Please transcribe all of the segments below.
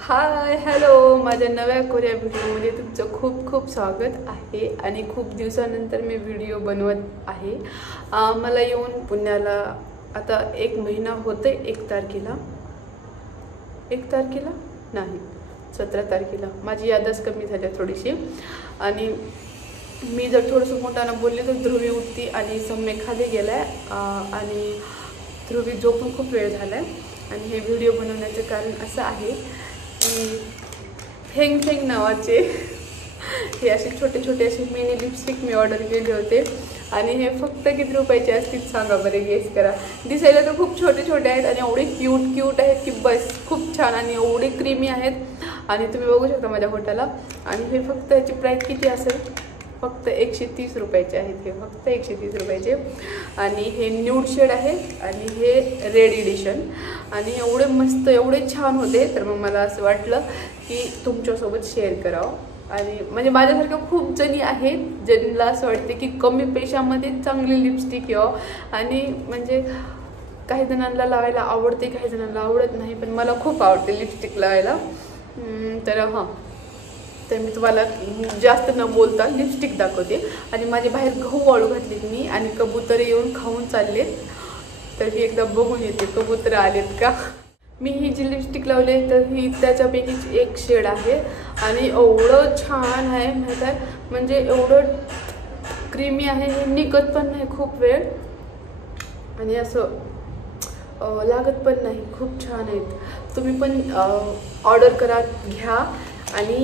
Hi hello, माझ्या नव्या Korea व्हिडिओमध्ये तुमचं खूप खूप स्वागत आहे. आणि खूप दिवसानंतर मी व्हिडिओ बनवत आहे. मला येऊन पुण्याला आता 1 महिना होते. 1 तारखेला नाही 17 तारखेला माझी यादच कमी झाली थोडीशी. आणि मी जर थोडंसं मोठ्यानं बोलले तर ध्रुवी उठती आणि सम्य खाली गेलाय आणि ध्रुवी झोपून खूप वेळ झालाय. आणि हे व्हिडिओ बनवण्याचं कारण असं आहे की फेंग फेंग नावाचे हे असे छोटे छोटे असे मिनी लिपस्टिक मी ऑर्डर केले होते. आणि हे फक्त किती रुपयाचे असतील सांगा बरे, गेस करा. दिसायला तर खूप छोटे छोटे आहेत आणि एवढे क्यूट आहेत की बस खूप छान आणि एवढे क्रीमी आहेत. आणि तुम्ही बघू शकता माझ्या बोटाला. आणि हे फक्त याची प्राईस किती असेल, फक्त 130 रुपयाचे आहेत. हे फक्त 130 रुपयाचे. आणि हे न्यूड शेड आहे आणि हे रेड एडिशन. आणि एवढे मस्त एवढे छान होते, तर मग मला असं वाटलं की तुमच्यासोबत शेअर करावं. आणि म्हणजे माझ्यासारखं खूप जणी आहेत ज्यांना असं वाटते की कमी पैशामध्ये चांगली लिपस्टिक यावं. आणि म्हणजे काही जणांना लावायला आवडते, काही जणांना आवडत नाही, पण मला खूप आवडते लिपस्टिक लावायला. तर मी तुम्हाला जास्त न बोलता लिपस्टिक दाखवते. आणि माझे बाहेर गहू वाळू घातलेत मी आणि कबूतर येऊन खाऊन चाललेत. तर ही एकदा बघून येते कबूतर आलेत का. मी ही जी लिपस्टिक लावली तर ही त्याच्यापैकीच एक शेड आहे. आणि एवढं छान आहे माहीत आहे, म्हणजे एवढं क्रीमी आहे, हे निघत पण नाही खूप वेळ आणि असं लागत पण नाही. खूप छान आहेत. तुम्ही पण ऑर्डर करा, घ्या. आणि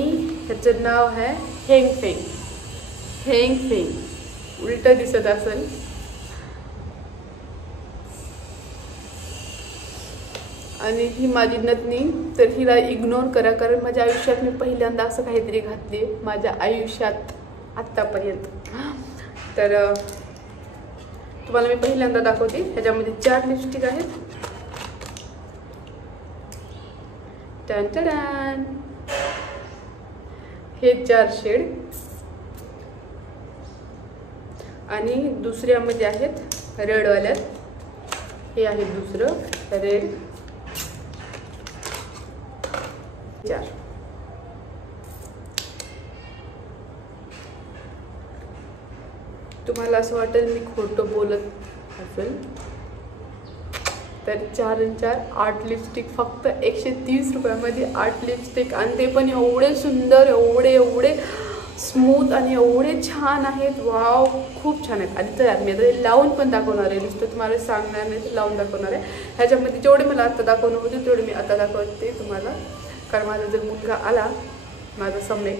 ह्याचं नाव आहे हेंग फेंग. हेंग फेंग उलटं दिसत असेल. आणि ही माझी नतनी, तर हिला इग्नोर करा, कारण माझ्या आयुष्यात मी पहिल्यांदा असं काहीतरी घातले माझ्या आयुष्यात आत्तापर्यंत. तर तुम्हाला मी पहिल्यांदा दाखवते. ह्याच्यामध्ये 4 लिपस्टिक आहेत. टन टन, हे 4 शेड. आणि दुसऱ्यामध्ये आहेत रेडवाल्यात. हे आहे दुसरं रेड 4. तुम्हाला असं वाटेल मी खोटं बोलत असेल, तर 4 आणि 4 8 लिपस्टिक फक्त 130 रुपयामध्ये 8 लिपस्टिक. आणि ते पण एवढे सुंदर, एवढे स्मूथ आणि एवढे छान आहेत. वाव, खूप छान आहेत. आणि तर मी आता लावून पण दाखवणार आहे, नुसतं तुम्हाला सांगणार नाही, तर लावून दाखवणार आहे. ह्याच्यामध्ये जेवढे मला आता दाखवणं होते तेवढे मी आता दाखवते तुम्हाला. कारण माझा जर मुलगा आला, माझा सम्यक,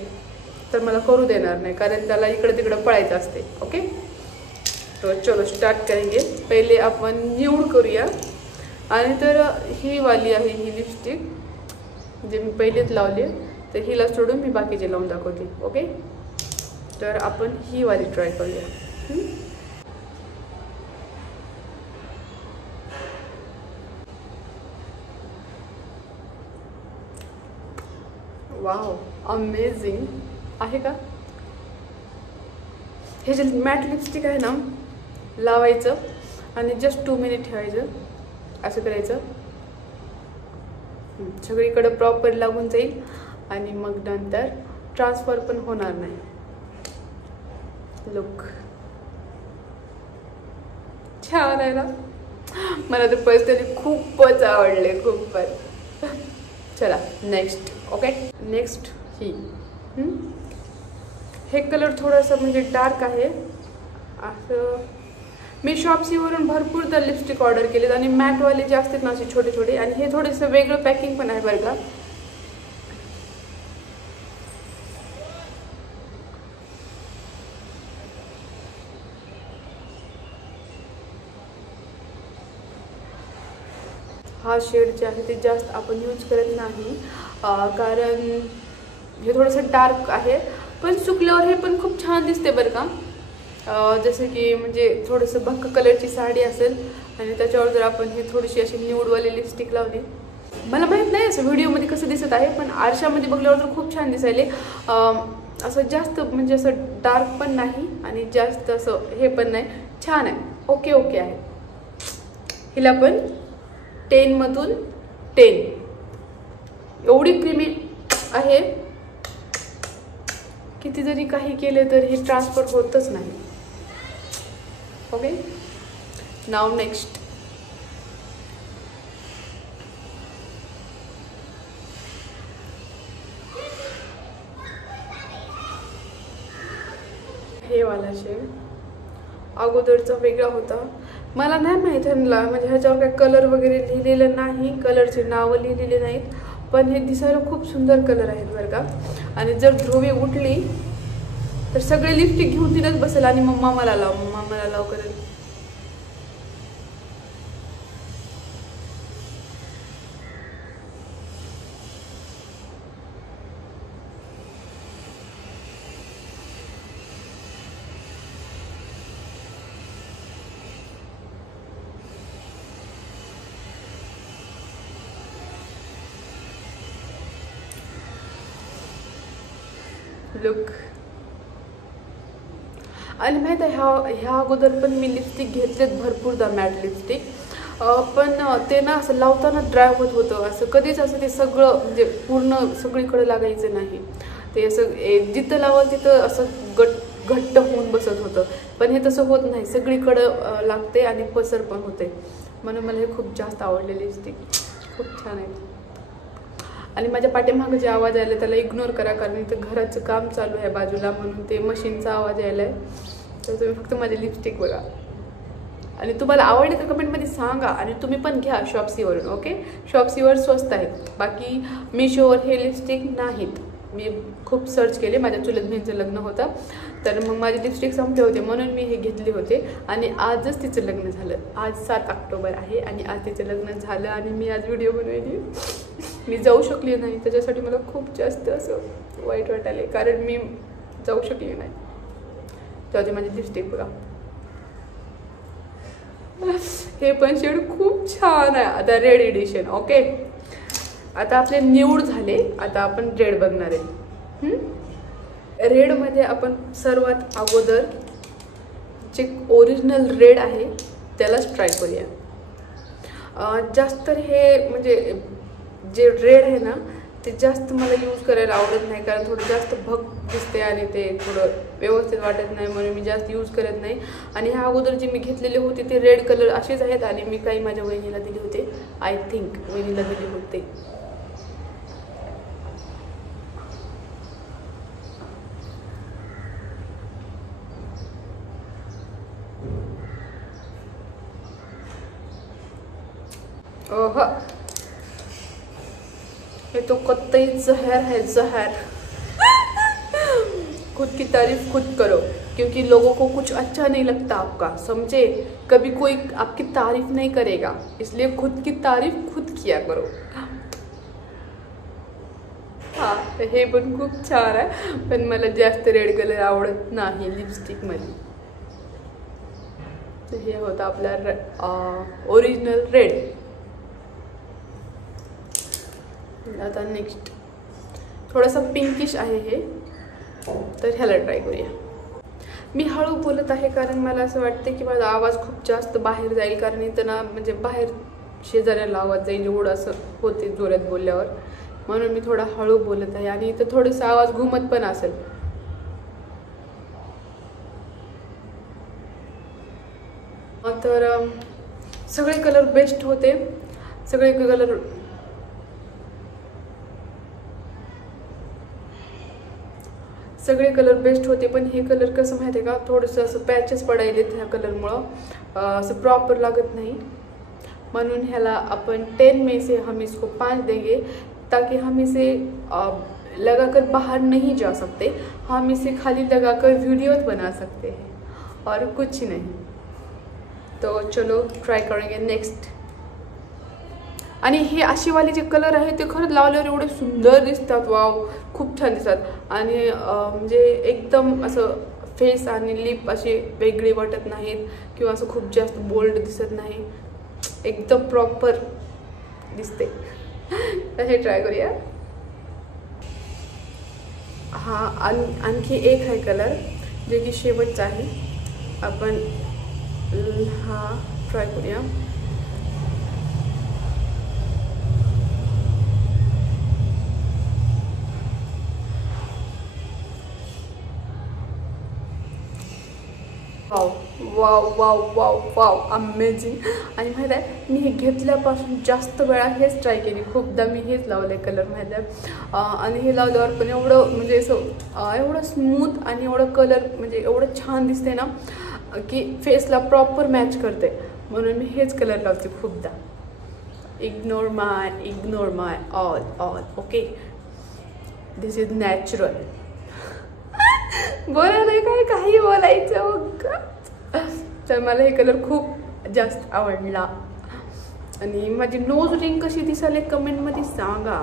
तर मला करू देणार नाही, कारण त्याला इकडे तिकडे पळायचं असते. ओके, तो चलो स्टार्ट करेंगे. पहिले आपण न्यूड करूया. आणि तर ही वाली आहे ही लिपस्टिक, जे मी पहिलेच लावली, तर हिला सोडून मी बाकीचे लावून दाखवते. ओके, तर आपण ही वाली ट्राय करूया. वाव, अमेझिंग आहे का. हे जे मॅट लिपस्टिक आहे ना, लावायचं आणि जस्ट 2 मिनिट ठेवायचं, असं करायचं. सगळीकडे प्रॉपर लागून जाईल आणि मग नंतर ट्रान्सफर पण होणार नाही. लुक छान आहे ना. मला तर पर्सनली खूपच आवडले, खूपच. चला नेक्स्ट. ओके, नेक्स्ट ही. हे कलर थोडंसं म्हणजे डार्क आहे. असं मी शॉप्सीवरून भरपूर तर लिपस्टिक ऑर्डर केलेत आणि मॅटवाले जे असतात ना असे छोटे छोटे. आणि हे थोडंसं वेगळं पॅकिंग पण आहे बरं का. हा शेड जे आहे ते जास्त आपण यूज करत नाही, कारण हे थोडंसं डार्क आहे. पण सुकल्यावर हे पण खूप छान दिसते बरं का. जसं की म्हणजे थोडंसं भक्क कलरची साडी असेल आणि त्याच्यावर जर आपण ही थोडीशी अशी न्यूडवाली लिपस्टिक लावली. मला माहीत नाही असं व्हिडिओमध्ये कसं दिसत आहे, पण आरशामध्ये बघल्यावर तर खूप छान दिसायले. असं जास्त म्हणजे असं डार्क पण नाही आणि जास्त असं हे पण नाही, छान आहे. ओके ओके आहे. हिला पण 10 मधून 10 एवढी क्रीमी आहे, किती जरी काही केले तर हे ट्रान्सफर होतच नाही. ओके, नाव नेक्स्ट. हे वाला शेड अगोदरचा वेगळा होता. मला नाही माहीत ह्यांना, म्हणजे ह्याच्यावर काय कलर वगैरे लिहिलेलं नाही, कलरचे नावं लिहिलेले नाहीत, पण हे दिसायला खूप सुंदर कलर आहेत बरं का. आणि जर ध्रुवी उठली तर सगळे लिपस्टिक घेऊन तिथेच बसेल आणि मम्मा मला लाव करेल. लुक. आणि माहीत आहे ह्या अगोदर पण मी लिपस्टिक घेतलेत भरपूरदा, मॅट लिपस्टिक, पण ते ना असं लावताना ड्राय होत होतं. असं कधीच असं ते सगळं म्हणजे पूर्ण सगळीकडे लागायचं नाही. ते असं जिथं लावाल तिथं असं घट्ट होऊन बसत होतं. पण हे तसं होत नाही, सगळीकडं लागते आणि पसर पण होते. म्हणून मला हे खूप जास्त आवडले लिपस्टिक, खूप छान आहे. आणि माझ्या पाठीमागं जे आवाज आला त्याला इग्नोर करा, कारण इथं घराचं काम चालू आहे बाजूला, म्हणून ते मशीनचा आवाज यायला आहे. तर तुम्ही फक्त माझे लिपस्टिक बघा. आणि तुम्हाला आवडले तर कमेंटमध्ये सांगा. आणि तुम्ही पण घ्या शॉप्सीवरून. ओके, शॉप्सीवर स्वस्त आहेत, बाकी मिशोवर हे लिपस्टिक नाहीत. मी खूप सर्च केले, माझ्या चुलत बहिणीचं लग्न होतं तर मग माझे लिपस्टिक संपले होते म्हणून मी हे घेतले होते. आणि आजच तिचं लग्न झालं. आज 7 ऑक्टोबर आहे आणि आज तिचं लग्न झालं आणि मी आज व्हिडिओ बनवली. मी जाऊ शकली नाही, त्याच्यासाठी मला खूप जास्त असं वाईट वाटायले, कारण मी जाऊ शकली नाही. तेव्हा माझी लिपस्टिक बघा, हे पण शेड खूप छान आहे. आता रेड एडिशन. ओके, आता आपले निवड झाले, आता आपण रेड बघणार आहे. रेडमध्ये आपण सर्वात अगोदर जे ओरिजिनल रेड आहे त्यालाच ट्राय करूया. जास्त हे म्हणजे जे रेड आहे ना ते जास्त मला यूज करायला आवडत नाही, कारण थोडं जास्त भग दिसते आणि ते थोडं व्यवस्थित वाटत नाही, म्हणून मी जास्त यूज करत नाही. आणि ह्या अगोदर जे मी घेतलेले होते ते रेड कलर असेच आहेत आणि मी काही माझ्या वहिनीला दिले होते. आय थिंक वहिनीला दिले होते. ओह, ये तो कतई जहर है, जहर. खुद की तारीफ खुद करो, क्योंकि लोगों को कुछ अच्छा नहीं लगता आपका, समझे. कभी कोई आपकी तारीफ नहीं करेगा, इसलिए खुद की तारीफ खुद किया करो. हाँ, हे पण खूप छान आहे, पण मला जास्त रेड कलर आवडत नाही लिपस्टिकमध्ये. तर हे होतं आपला ओरिजिनल रेड. आता नेक्स्ट थोडासा पिंकिश आहे हे, तर ह्याला ट्राय करूया. मी हळू बोलत आहे कारण मला असं वाटतं की माझा आवाज खूप जास्त बाहेर जाईल, कारण इथं ना म्हणजे बाहेर शेजाऱ्याला आवाज जाईल एवढं असं होते जोरात बोलल्यावर, म्हणून मी थोडा हळू बोलत आहे. आणि इथं थोडासा आवाज घुमत पण असेल. तर सगळे कलर बेस्ट होते, सगळे कलर बेस्ट होते. पण हे कलर कसं माहिती आहे का, थोडंसं असं पॅचेस पडायलेत ह्या कलरमुळं, असं प्रॉपर लागत नाही. म्हणून ह्याला आपण 10 में से हम इसको 5 देंगे, ताकि हम इसे लगाकर बाहर नहीं जा सकते, हम इसे खाली लगाकर वीडियोस बना सकते हैं और कुछ नहीं. तो चलो ट्राय करेंगे नेक्स्ट. आणि हे अशी वाले जे कलर आहे ते खरंच लावल्यावर एवढे सुंदर दिसतात. वाव, खूप छान दिसतात. आणि म्हणजे एकदम असं फेस आणि लिप असे वेगळे वाटत नाहीत किंवा असं खूप जास्त बोल्ड दिसत नाही, एकदम प्रॉपर दिसते. तर हे ट्राय करूया. हा आणखी एक आहे कलर जे की शेवटचा आहे, आपण हा ट्राय करूया. Wow wow wow wow wow amazing. आणि माहीत आहे मी हे घेतल्यापासून जास्त वेळा हेच ट्राय केली, खूपदा मी हेच लावलं आहे कलर माहीत आहे. आणि हे लावल्यावर पण एवढं म्हणजे असं एवढं स्मूथ आणि एवढं कलर म्हणजे एवढं छान दिसते ना की फेसला प्रॉपर मॅच करते, म्हणून मी हेच कलर लावते खूपदा. Ignore my all okay. This is natural. बोलायला काय काही बोलायचं मग. तर मला हे कलर खूप जास्त आवडला. आणि माझी नोज रिंग कशी दिसायला कमेंटमध्ये सांगा,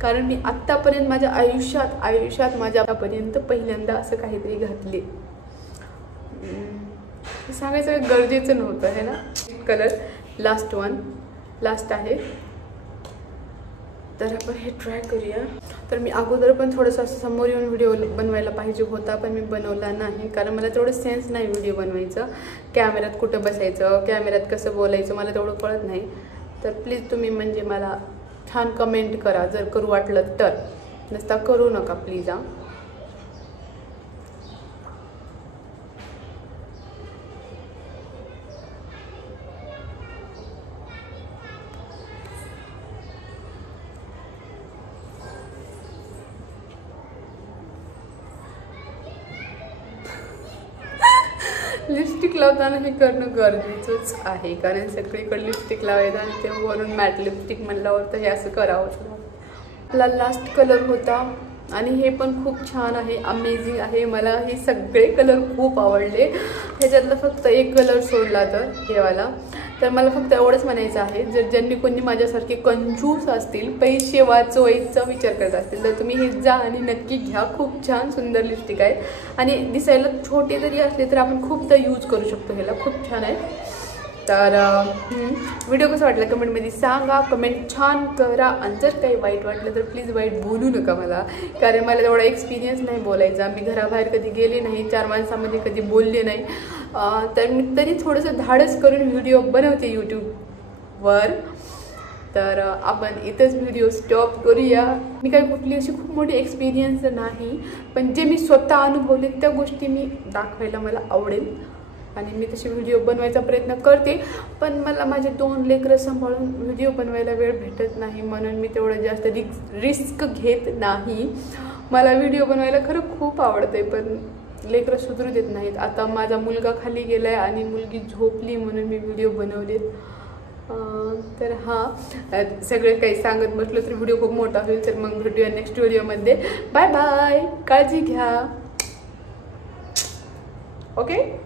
कारण मी आत्तापर्यंत माझ्या आयुष्यात माझ्यापर्यंत पहिल्यांदा असं काहीतरी घातले. सांगायचं गरजेचं नव्हतं है ना. कलर लास्ट आहे, तर आपण हे ट्राय करूया. तर मी अगोदर पण थोडंसं असं समोर येऊन व्हिडिओ बनवायला पाहिजे होता, पण मी बनवला नाही, कारण मला तेवढं सेन्स नाही व्हिडिओ बनवायचं. कॅमेऱ्यात कुठं बसायचं, कॅमेऱ्यात कसं बोलायचं मला तेवढं कळत नाही. तर प्लीज तुम्ही म्हणजे मला छान कमेंट करा जर करू वाटलं तर, नसता करू नका प्लीज. लिपस्टिक लावताना हे करणं गरजेचंच आहे, कारण सगळीकडे लिपस्टिक लावायचं आणि ते वरून मॅट लिपस्टिक म्हणल्यावर तर हे असं करावंच लागतं. आपला लास्ट कलर होता आणि हे पण खूप छान आहे, अमेझिंग आहे. मला हे सगळे कलर खूप आवडले. ह्याच्यातला फक्त एक कलर सोडला तर हेवाला. तर मला फक्त एवढंच म्हणायचं आहे, जर ज्यांनी कोणी माझ्यासारखे कंजूस असतील, पैसे वाचवायचा विचार करत असतील, तर तुम्ही हे जा आणि नक्की घ्या. खूप छान सुंदर लिपस्टिक आहे आणि दिसायला छोटे जरी असले तर आपण खूपदा यूज करू शकतो. ह्याला खूप छान आहे. तर व्हिडिओ कसा वाटला कमेंटमध्ये सांगा, कमेंट छान करा. आणि जर काही वाईट वाटलं तर प्लीज वाईट बोलू नका मला, कारण मला तेवढा एक्सपिरियन्स नाही बोलायचा. मी घराबाहेर कधी गेले नाही, 4 माणसामध्ये कधी बोलले नाही. तर मी तरी थोडंसं धाडस करून व्हिडिओ बनवते यूट्यूबवर. तर आपण इथंच व्हिडिओ स्टॉप करूया. मी काही कुठली अशी खूप मोठी एक्सपिरियन्स नाही, पण जे मी स्वतः अनुभवले त्या गोष्टी मी दाखवायला मला आवडेल आणि मी तसे व्हिडिओ बनवायचा प्रयत्न करते. पण मला माझे 2 लेकरं सांभाळून व्हिडिओ बनवायला वेळ भेटत नाही, म्हणून मी तेवढं जास्त रिस्क घेत नाही. मला व्हिडिओ बनवायला खरं खूप आवडते, पण लेकरं सुधरू देत नाहीत. आता माझा मुलगा खाली गेला आहे आणि मुलगी झोपली, म्हणून मी व्हिडिओ बनवलेत. तर हां, सगळं काही सांगत बसलो तर व्हिडिओ खूप मोठा होईल. तर मग भेटूया नेक्स्ट व्हिडिओमध्ये. बाय बाय, काळजी घ्या. ओके.